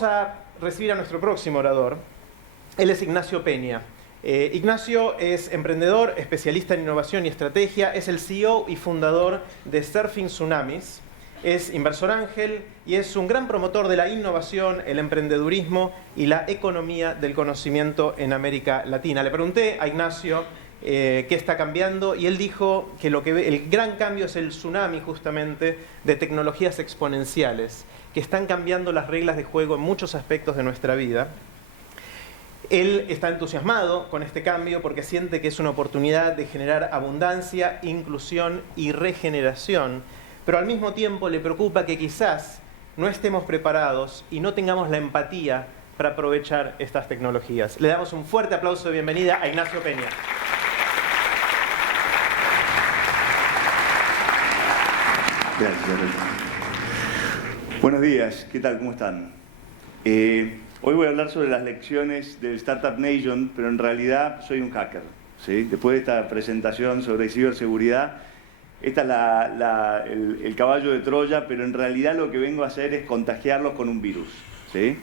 vamos a recibir a nuestro próximo orador. Él es Ignacio Peña. Ignacio es emprendedor, especialista en innovación y estrategia, es el CEO y fundador de Surfing Tsunamis, es inversor ángel y es un gran promotor de la innovación, el emprendedurismo y la economía del conocimiento en América Latina. Le pregunté a Ignacio qué está cambiando y él dijo que el gran cambio es el tsunami justamente de tecnologías exponenciales que están cambiando las reglas de juego en muchos aspectos de nuestra vida. Él está entusiasmado con este cambio porque siente que es una oportunidad de generar abundancia, inclusión y regeneración, pero al mismo tiempo le preocupa que quizás no estemos preparados y no tengamos la empatía para aprovechar estas tecnologías. Le damos un fuerte aplauso de bienvenida a Ignacio Peña. Gracias. Buenos días, ¿qué tal? ¿Cómo están? Hoy voy a hablar sobre las lecciones del Startup Nation, pero en realidad soy un hacker, ¿sí? Después de esta presentación sobre ciberseguridad, esta es el caballo de Troya, pero en realidad lo que vengo a hacer es contagiarlos con un virus, ¿sí?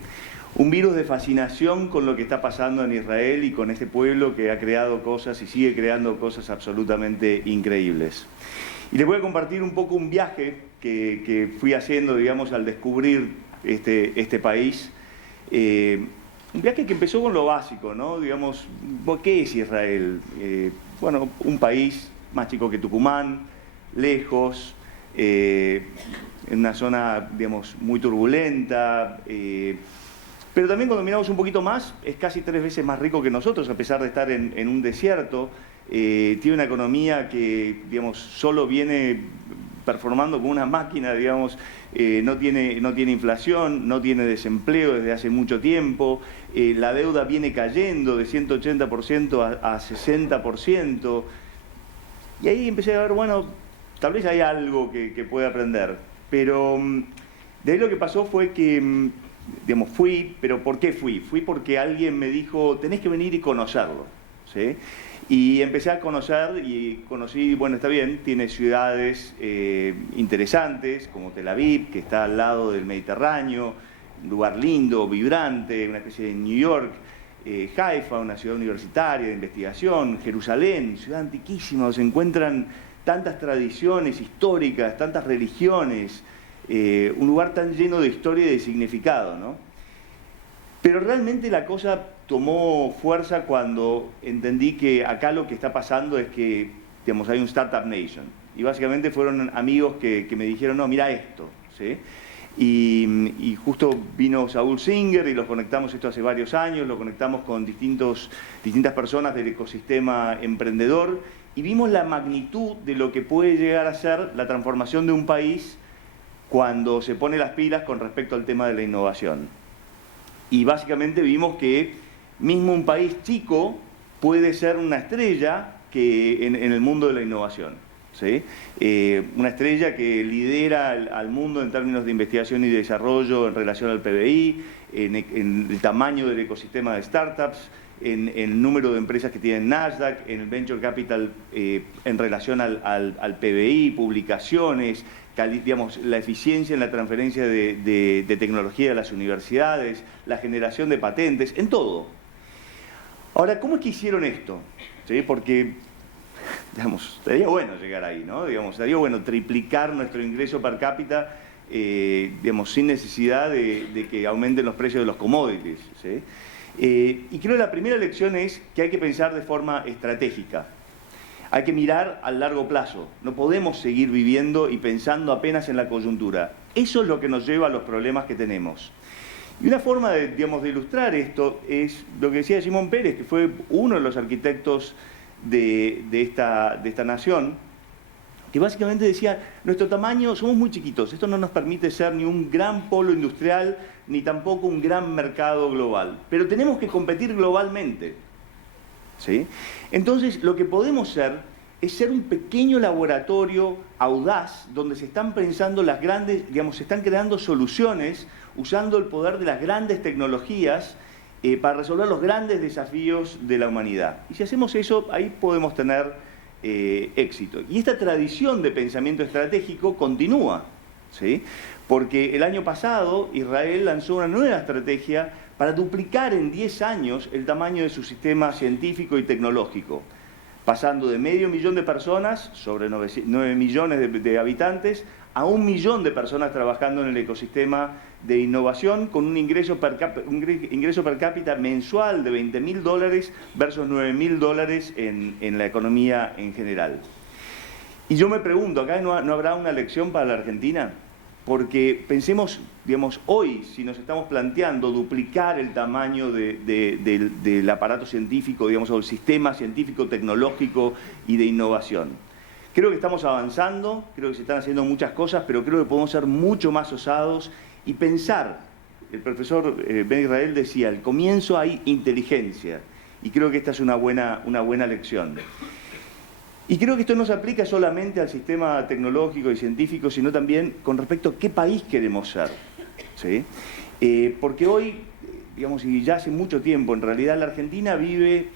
Un virus de fascinación con lo que está pasando en Israel y con este pueblo que ha creado cosas y sigue creando cosas absolutamente increíbles. Y les voy a compartir un poco un viaje que fui haciendo, digamos, al descubrir este país. Un viaje que empezó con lo básico, ¿no? Digamos, ¿qué es Israel? Bueno, un país más chico que Tucumán, lejos, en una zona, digamos, muy turbulenta, pero también cuando miramos un poquito más, es casi 3 veces más rico que nosotros, a pesar de estar en un desierto. Tiene una economía que, digamos, solo viene performando como una máquina, digamos, no tiene inflación, no tiene desempleo desde hace mucho tiempo, la deuda viene cayendo de 180% a 60%, y ahí empecé a ver, bueno, tal vez hay algo que pueda aprender, pero de ahí lo que pasó fue que, digamos, fui, pero ¿por qué fui? Fui porque alguien me dijo, tenés que venir y conocerlo, ¿sí? Y empecé a conocer y conocí, bueno, está bien, tiene ciudades interesantes como Tel Aviv, que está al lado del Mediterráneo, un lugar lindo, vibrante, una especie de New York, Haifa, una ciudad universitaria de investigación, Jerusalén, ciudad antiquísima, donde se encuentran tantas tradiciones históricas, tantas religiones, un lugar tan lleno de historia y de significado, ¿no? Pero realmente la cosa tomó fuerza cuando entendí que acá lo que está pasando es que, digamos, hay un Startup Nation. Y básicamente fueron amigos que me dijeron, no, mira esto, ¿sí? Y justo vino Saúl Singer y los conectamos, esto hace varios años, lo conectamos con distintas personas del ecosistema emprendedor y vimos la magnitud de lo que puede llegar a ser la transformación de un país cuando se pone las pilas con respecto al tema de la innovación. Y básicamente vimos que mismo un país chico puede ser una estrella en el mundo de la innovación, ¿sí? Una estrella que lidera al mundo en términos de investigación y desarrollo en relación al PBI, en el tamaño del ecosistema de startups, en el número de empresas que tienen Nasdaq, en el Venture Capital en relación al PBI, publicaciones, digamos, la eficiencia en la transferencia de tecnología a las universidades, la generación de patentes, en todo. Ahora, ¿cómo es que hicieron esto? ¿Sí? Porque, digamos, estaría bueno llegar ahí, ¿no? Digamos, estaría bueno triplicar nuestro ingreso per cápita, digamos, sin necesidad de que aumenten los precios de los commodities, ¿sí? Y creo que la primera lección es que hay que pensar de forma estratégica. Hay que mirar al largo plazo. No podemos seguir viviendo y pensando apenas en la coyuntura. Eso es lo que nos lleva a los problemas que tenemos. Y una forma de ilustrar esto es lo que decía Shimon Peres, que fue uno de los arquitectos de esta nación, que básicamente decía, nuestro tamaño, somos muy chiquitos, esto no nos permite ser ni un gran polo industrial, ni tampoco un gran mercado global, pero tenemos que competir globalmente, ¿sí? Entonces, lo que podemos ser es ser un pequeño laboratorio audaz donde se están pensando las grandes, digamos, se están creando soluciones usando el poder de las grandes tecnologías para resolver los grandes desafíos de la humanidad. Y si hacemos eso, ahí podemos tener éxito. Y esta tradición de pensamiento estratégico continúa, ¿sí? Porque el año pasado Israel lanzó una nueva estrategia para duplicar en 10 años el tamaño de su sistema científico y tecnológico, pasando de 500.000 de personas, sobre 9 millones de habitantes, a 1 millón de personas trabajando en el ecosistema de innovación, con un ingreso per cápita mensual de $20.000 versus $9.000 en la economía en general. Y yo me pregunto, ¿acá no habrá una lección para la Argentina? Porque pensemos, digamos, hoy, si nos estamos planteando duplicar el tamaño del aparato científico, digamos, o el sistema científico, tecnológico y de innovación. Creo que estamos avanzando, creo que se están haciendo muchas cosas, pero creo que podemos ser mucho más osados y pensar. El profesor Ben Israel decía, al comienzo hay inteligencia, y creo que esta es una buena lección. Y creo que esto no se aplica solamente al sistema tecnológico y científico, sino también con respecto a qué país queremos ser, ¿sí? Porque hoy, digamos, y ya hace mucho tiempo, en realidad la Argentina vive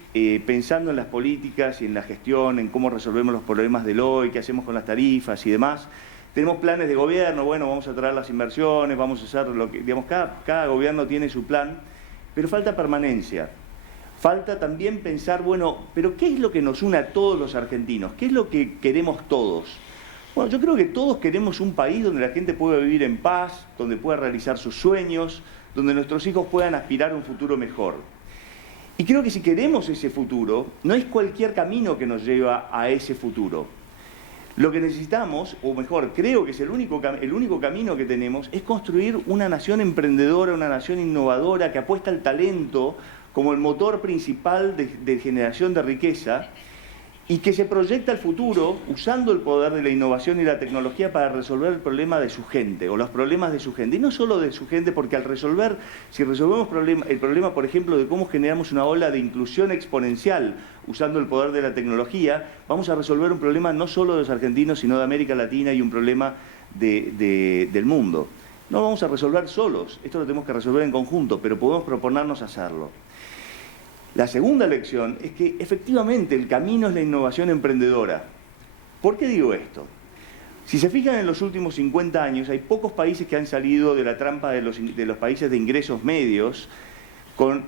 pensando en las políticas y en la gestión, en cómo resolvemos los problemas del hoy, qué hacemos con las tarifas y demás. Tenemos planes de gobierno, bueno, vamos a traer las inversiones, vamos a hacer lo que, digamos, cada gobierno tiene su plan, pero falta permanencia. Falta también pensar, bueno, pero ¿qué es lo que nos une a todos los argentinos? ¿Qué es lo que queremos todos? Bueno, yo creo que todos queremos un país donde la gente pueda vivir en paz, donde pueda realizar sus sueños, donde nuestros hijos puedan aspirar a un futuro mejor. Y creo que si queremos ese futuro, no es cualquier camino que nos lleva a ese futuro. Lo que necesitamos, o mejor, creo que es el único camino que tenemos, es construir una nación emprendedora, una nación innovadora que apuesta al talento como el motor principal de generación de riqueza y que se proyecta al futuro usando el poder de la innovación y la tecnología para resolver el problema de su gente o los problemas de su gente. Y no solo de su gente, porque si resolvemos el problema, por ejemplo, de cómo generamos una ola de inclusión exponencial usando el poder de la tecnología, vamos a resolver un problema no solo de los argentinos, sino de América Latina y un problema del mundo. No lo vamos a resolver solos, esto lo tenemos que resolver en conjunto, pero podemos proponernos hacerlo. La segunda lección es que efectivamente el camino es la innovación emprendedora. ¿Por qué digo esto? Si se fijan en los últimos 50 años, hay pocos países que han salido de la trampa de los países de ingresos medios con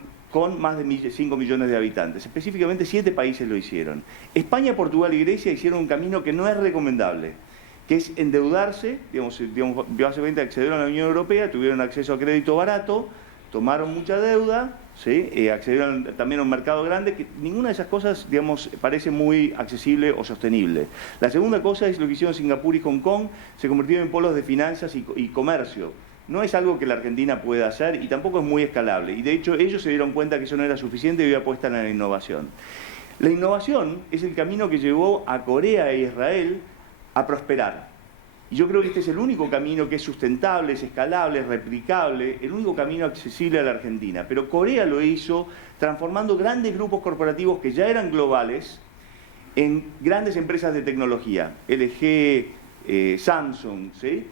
más de 5 millones de habitantes. Específicamente 7 países lo hicieron. España, Portugal y Grecia hicieron un camino que no es recomendable, que es endeudarse, digamos básicamente accedieron a la Unión Europea, tuvieron acceso a crédito barato, tomaron mucha deuda, ¿sí? Accedieron también a un mercado grande, que ninguna de esas cosas, digamos, parece muy accesible o sostenible. La segunda cosa es lo que hicieron Singapur y Hong Kong, se convirtieron en polos de finanzas y comercio. No es algo que la Argentina pueda hacer y tampoco es muy escalable. Y de hecho ellos se dieron cuenta que eso no era suficiente y hoy apuestan a la innovación. La innovación es el camino que llevó a Corea e Israel a prosperar. Y yo creo que este es el único camino que es sustentable, es escalable, es replicable, el único camino accesible a la Argentina. Pero Corea lo hizo transformando grandes grupos corporativos que ya eran globales en grandes empresas de tecnología, LG, Samsung, ¿sí?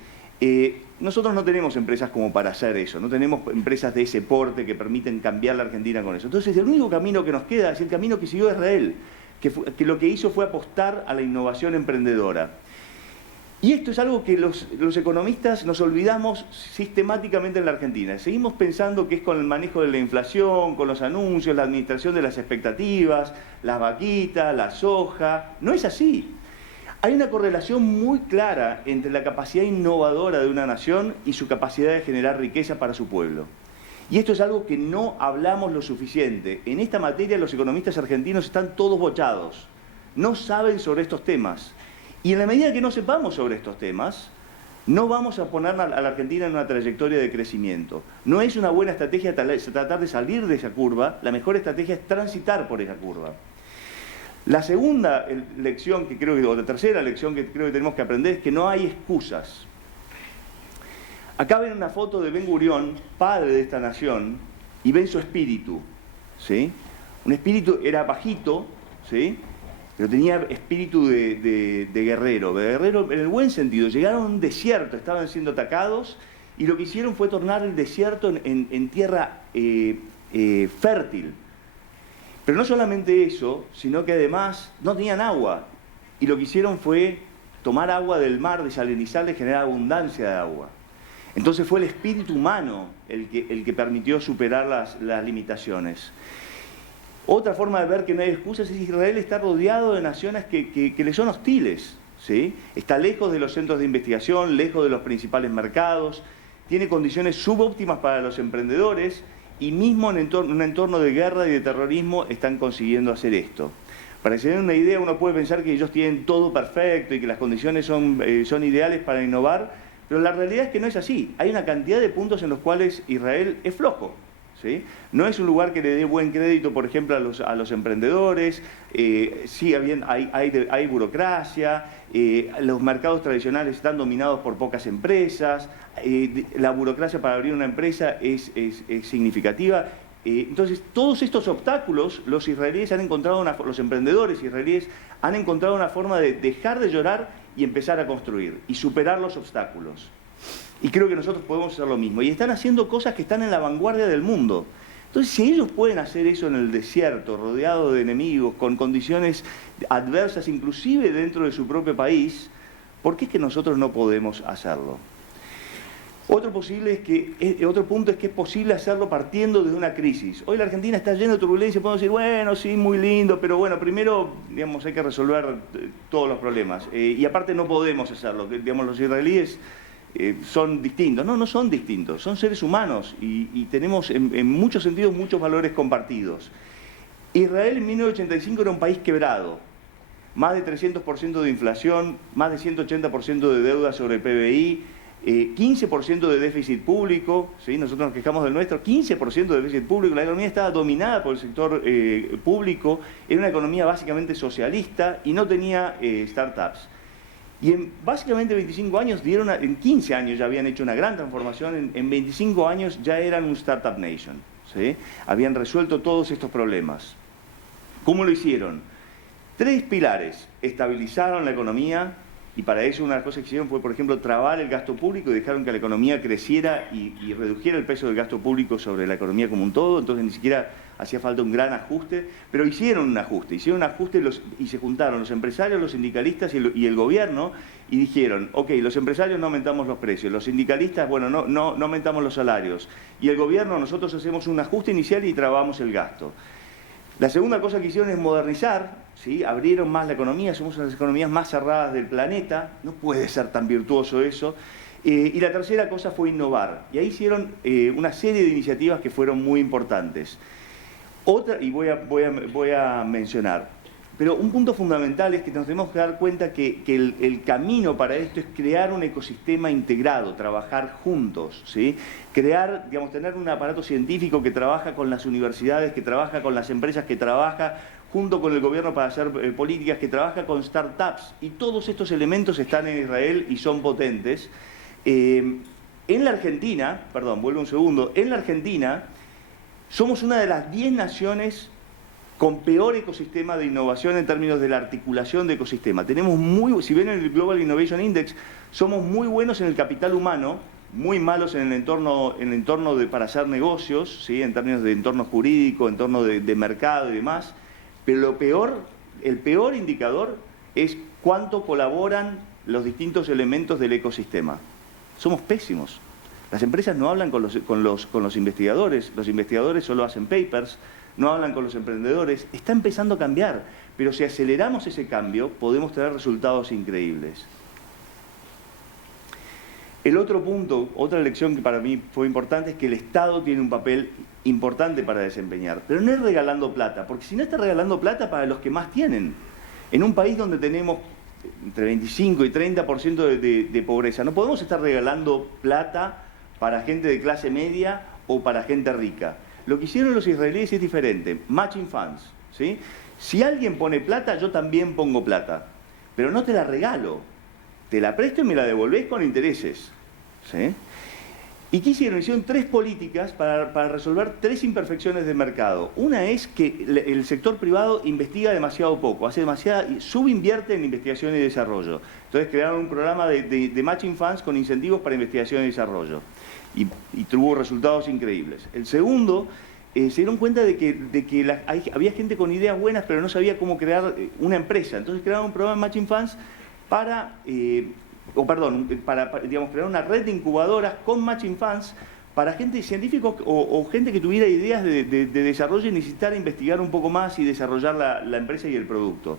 Nosotros no tenemos empresas como para hacer eso, no tenemos empresas de ese porte que permiten cambiar la Argentina con eso. Entonces el único camino que nos queda es el camino que siguió Israel, que lo que hizo fue apostar a la innovación emprendedora. Y esto es algo que los economistas nos olvidamos sistemáticamente en la Argentina. Seguimos pensando que es con el manejo de la inflación, con los anuncios, la administración de las expectativas, las vaquitas, la soja. No es así. Hay una correlación muy clara entre la capacidad innovadora de una nación y su capacidad de generar riqueza para su pueblo. Y esto es algo que no hablamos lo suficiente. En esta materia los economistas argentinos están todos bochados. No saben sobre estos temas. Y en la medida que no sepamos sobre estos temas, no vamos a poner a la Argentina en una trayectoria de crecimiento. No es una buena estrategia tratar de salir de esa curva, la mejor estrategia es transitar por esa curva. La segunda lección que creo, o la tercera lección que creo que tenemos que aprender es que no hay excusas. Acá ven una foto de Ben Gurión, padre de esta nación, y ven su espíritu, ¿sí? Un espíritu, era bajito, ¿sí? Pero tenía espíritu de guerrero en el buen sentido. Llegaron a un desierto, estaban siendo atacados y lo que hicieron fue tornar el desierto en tierra fértil. Pero no solamente eso, sino que además no tenían agua y lo que hicieron fue tomar agua del mar, desalinizarla y generar abundancia de agua. Entonces fue el espíritu humano el que permitió superar las limitaciones. Otra forma de ver que no hay excusas es que Israel está rodeado de naciones que le son hostiles, ¿sí? Está lejos de los centros de investigación, lejos de los principales mercados, tiene condiciones subóptimas para los emprendedores y mismo en un entorno de guerra y de terrorismo están consiguiendo hacer esto. Para que se den una idea, uno puede pensar que ellos tienen todo perfecto y que las condiciones son ideales para innovar, pero la realidad es que no es así. Hay una cantidad de puntos en los cuales Israel es flojo, ¿sí? No es un lugar que le dé buen crédito, por ejemplo, a los emprendedores, sí, hay burocracia, los mercados tradicionales están dominados por pocas empresas, la burocracia para abrir una empresa es significativa. Entonces, todos estos obstáculos, los emprendedores israelíes han encontrado una forma de dejar de llorar y empezar a construir y superar los obstáculos. Y creo que nosotros podemos hacer lo mismo. Y están haciendo cosas que están en la vanguardia del mundo. Entonces, si ellos pueden hacer eso en el desierto, rodeado de enemigos, con condiciones adversas, inclusive dentro de su propio país, ¿por qué es que nosotros no podemos hacerlo? Otro punto es que es posible hacerlo partiendo de una crisis. Hoy la Argentina está llena de turbulencia, podemos decir, bueno, sí, muy lindo, pero bueno, primero, digamos, hay que resolver todos los problemas. Y aparte no podemos hacerlo, digamos, los israelíes son distintos. No, no son distintos, son seres humanos y tenemos en muchos sentidos muchos valores compartidos. Israel en 1985 era un país quebrado, más de 300% de inflación, más de 180% de deuda sobre el PBI, 15% de déficit público, ¿sí? Nosotros nos quejamos del nuestro, 15% de déficit público, la economía estaba dominada por el sector público, era una economía básicamente socialista y no tenía startups. Y en básicamente 25 años, en 15 años ya habían hecho una gran transformación, en 25 años ya eran un startup nation, ¿sí? Habían resuelto todos estos problemas. ¿Cómo lo hicieron? 3 pilares: estabilizaron la economía, y para eso una de las cosas que hicieron fue, por ejemplo, trabar el gasto público y dejaron que la economía creciera y redujera el peso del gasto público sobre la economía como un todo. Entonces ni siquiera hacía falta un gran ajuste, pero hicieron un ajuste y se juntaron los empresarios, los sindicalistas y el gobierno y dijeron, ok, los empresarios no aumentamos los precios, los sindicalistas, bueno, no aumentamos los salarios, y el gobierno, nosotros hacemos un ajuste inicial y trabamos el gasto. La segunda cosa que hicieron es modernizar, ¿sí? Abrieron más la economía, somos una de las economías más cerradas del planeta, no puede ser tan virtuoso eso. Y la tercera cosa fue innovar, y ahí hicieron una serie de iniciativas que fueron muy importantes. Otra, y voy a mencionar, pero un punto fundamental es que nos tenemos que dar cuenta que el camino para esto es crear un ecosistema integrado, trabajar juntos, ¿sí? Crear, digamos, tener un aparato científico que trabaja con las universidades, que trabaja con las empresas, que trabaja junto con el gobierno para hacer políticas, que trabaja con startups, y todos estos elementos están en Israel y son potentes. En la Argentina, perdón, vuelvo un segundo, en la Argentina somos una de las 10 naciones con peor ecosistema de innovación en términos de la articulación de ecosistema. Si ven en el Global Innovation Index, somos muy buenos en el capital humano, muy malos en el entorno para hacer negocios, ¿sí? En términos de entorno jurídico, entorno de mercado y demás, pero el peor indicador es cuánto colaboran los distintos elementos del ecosistema. Somos pésimos. Las empresas no hablan con los investigadores solo hacen papers, no hablan con los emprendedores. Está empezando a cambiar, pero si aceleramos ese cambio, podemos tener resultados increíbles. El otro punto, otra lección que para mí fue importante, es que el Estado tiene un papel importante para desempeñar, pero no es regalando plata, porque si no está regalando plata para los que más tienen. En un país donde tenemos entre 25 y 30% de pobreza, no podemos estar regalando plata para gente de clase media o para gente rica. Lo que hicieron los israelíes es diferente, matching funds, ¿sí? Si alguien pone plata, yo también pongo plata, pero no te la regalo, te la presto y me la devolvés con intereses, ¿sí? ¿Y qué hicieron? Hicieron 3 políticas para resolver 3 imperfecciones del mercado. Una es que el sector privado investiga demasiado poco, subinvierte en investigación y desarrollo. Entonces crearon un programa de matching funds con incentivos para investigación y desarrollo. Y tuvo resultados increíbles. El segundo, se dieron cuenta de que había gente con ideas buenas, pero no sabía cómo crear una empresa. Entonces crearon un programa de matching funds para, digamos, crear una red de incubadoras con matching funds para gente, científicos o gente que tuviera ideas de desarrollo y necesitara investigar un poco más y desarrollar la empresa y el producto.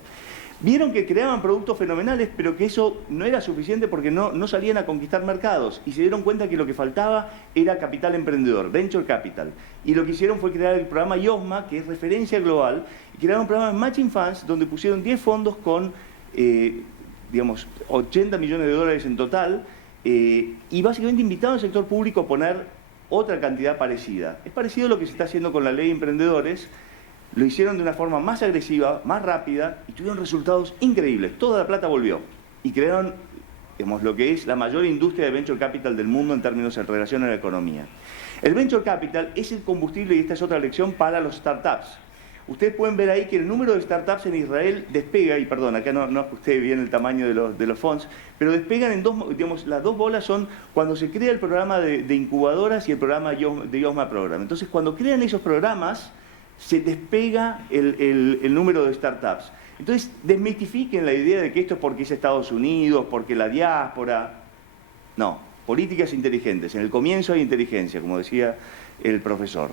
Vieron que creaban productos fenomenales, pero que eso no era suficiente porque no salían a conquistar mercados. Y se dieron cuenta que lo que faltaba era capital emprendedor, venture capital. Y lo que hicieron fue crear el programa IOSMA, que es referencia global, y crearon un programa de Matching Funds, donde pusieron 10 fondos con, digamos, 80 millones de dólares en total, y básicamente invitaron al sector público a poner otra cantidad parecida. Es parecido a lo que se está haciendo con la ley de emprendedores. Lo hicieron de una forma más agresiva, más rápida, y tuvieron resultados increíbles. Toda la plata volvió. Y crearon, digamos, lo que es la mayor industria de venture capital del mundo en términos de relación a la economía. El venture capital es el combustible, y esta es otra lección, para los startups. Ustedes pueden ver ahí que el número de startups en Israel despega, y perdón, acá no ajusté bien el tamaño de los fondos, pero despegan en dos, digamos, las dos bolas son cuando se crea el programa de incubadoras y el programa de IOSMA Program. Entonces, cuando crean esos programas, se despega el número de startups. Entonces, desmitifiquen la idea de que esto es porque es Estados Unidos, porque la diáspora. No, políticas inteligentes. En el comienzo hay inteligencia, como decía el profesor.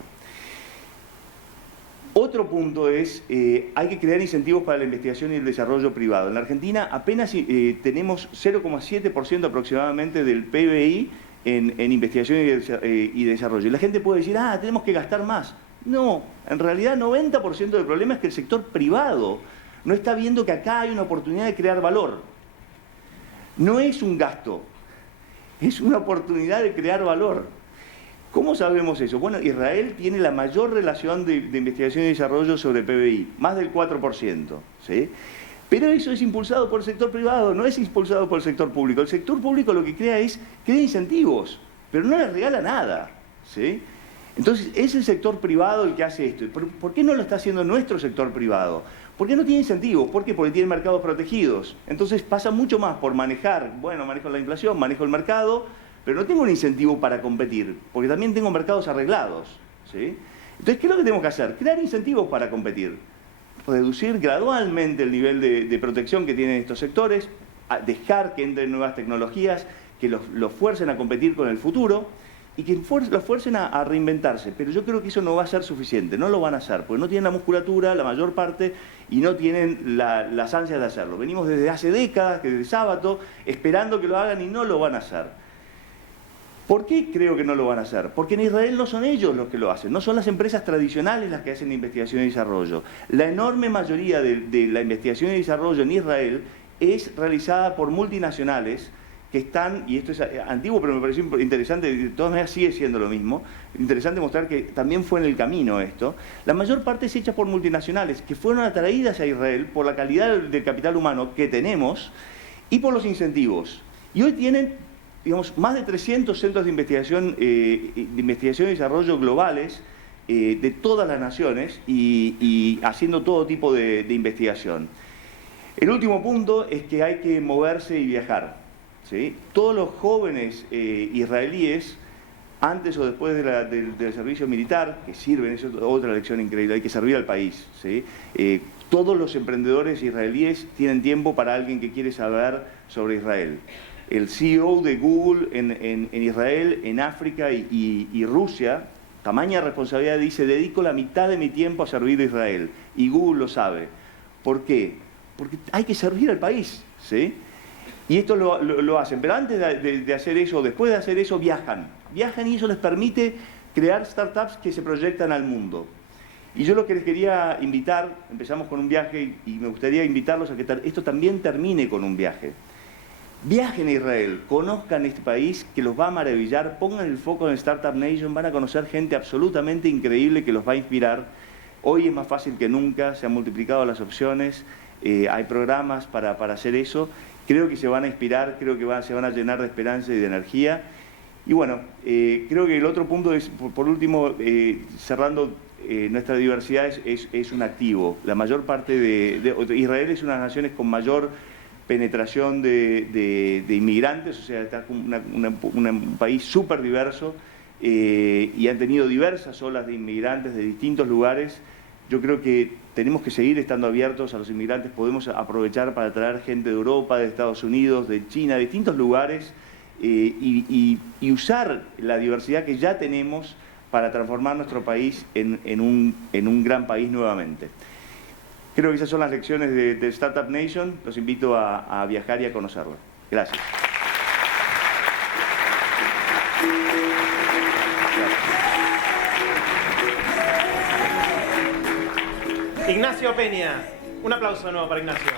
Otro punto es, hay que crear incentivos para la investigación y el desarrollo privado. En la Argentina apenas tenemos 0,7% aproximadamente del PBI en investigación y desarrollo. Y la gente puede decir, tenemos que gastar más. No, en realidad 90% del problema es que el sector privado no está viendo que acá hay una oportunidad de crear valor. No es un gasto, es una oportunidad de crear valor. ¿Cómo sabemos eso? Bueno, Israel tiene la mayor relación de investigación y desarrollo sobre PBI, más del 4%. ¿Sí? Pero eso es impulsado por el sector privado, no es impulsado por el sector público. El sector público lo que crea incentivos, pero no les regala nada. ¿Sí? Entonces, es el sector privado el que hace esto. ¿Por qué no lo está haciendo nuestro sector privado? Porque no tiene incentivos. ¿Por qué? Porque tiene mercados protegidos. Entonces, pasa mucho más por manejar, manejo la inflación, manejo el mercado, pero no tengo un incentivo para competir, porque también tengo mercados arreglados. ¿Sí? Entonces, ¿qué es lo que tenemos que hacer? Crear incentivos para competir. Reducir gradualmente el nivel de protección que tienen estos sectores, dejar que entren nuevas tecnologías, que los fuercen a competir con el futuro, y que los fuercen a reinventarse. Pero yo creo que eso no va a ser suficiente, no lo van a hacer, porque no tienen la musculatura, la mayor parte, y no tienen las ansias de hacerlo. Venimos desde hace décadas, desde sábado, esperando que lo hagan y no lo van a hacer. ¿Por qué creo que no lo van a hacer? Porque en Israel no son ellos los que lo hacen, no son las empresas tradicionales las que hacen investigación y desarrollo. La enorme mayoría de la investigación y desarrollo en Israel es realizada por multinacionales que están, y esto es antiguo pero me pareció interesante, de todas maneras sigue siendo lo mismo, interesante mostrar que también fue en el camino esto, la mayor parte es hecha por multinacionales que fueron atraídas a Israel por la calidad del capital humano que tenemos y por los incentivos. Y hoy tienen, digamos, más de 300 centros de investigación y desarrollo globales de todas las naciones y haciendo todo tipo de investigación. El último punto es que hay que moverse y viajar. ¿Sí? Todos los jóvenes israelíes, antes o después del servicio militar, que sirven, es otra lección increíble, hay que servir al país. ¿Sí? Todos los emprendedores israelíes tienen tiempo para alguien que quiere saber sobre Israel. El CEO de Google en Israel, en África y Rusia, tamaña responsabilidad, dice, dedico la mitad de mi tiempo a servir a Israel. Y Google lo sabe. ¿Por qué? Porque hay que servir al país. ¿Sí? Y esto lo hacen, pero antes de hacer eso, después de hacer eso, viajan y eso les permite crear startups que se proyectan al mundo. Y yo lo que les quería invitar, empezamos con un viaje y me gustaría invitarlos a que esto también termine con un viaje. Viajen a Israel, conozcan este país que los va a maravillar, pongan el foco en Startup Nation, van a conocer gente absolutamente increíble que los va a inspirar. Hoy es más fácil que nunca, se han multiplicado las opciones, hay programas para hacer eso. Creo que se van a inspirar, creo que se van a llenar de esperanza y de energía. Y bueno, creo que el otro punto es, por último, cerrando, nuestra diversidad es un activo. La mayor parte de Israel es una de las naciones con mayor penetración de inmigrantes, o sea, está un país súper diverso y han tenido diversas olas de inmigrantes de distintos lugares Yo creo que tenemos que seguir estando abiertos a los inmigrantes. Podemos aprovechar para traer gente de Europa, de Estados Unidos, de China, de distintos lugares, y usar la diversidad que ya tenemos para transformar nuestro país en un gran país nuevamente. Creo que esas son las lecciones de Startup Nation. Los invito a viajar y a conocerlo. Gracias. Ignacio Peña. Un aplauso de nuevo para Ignacio.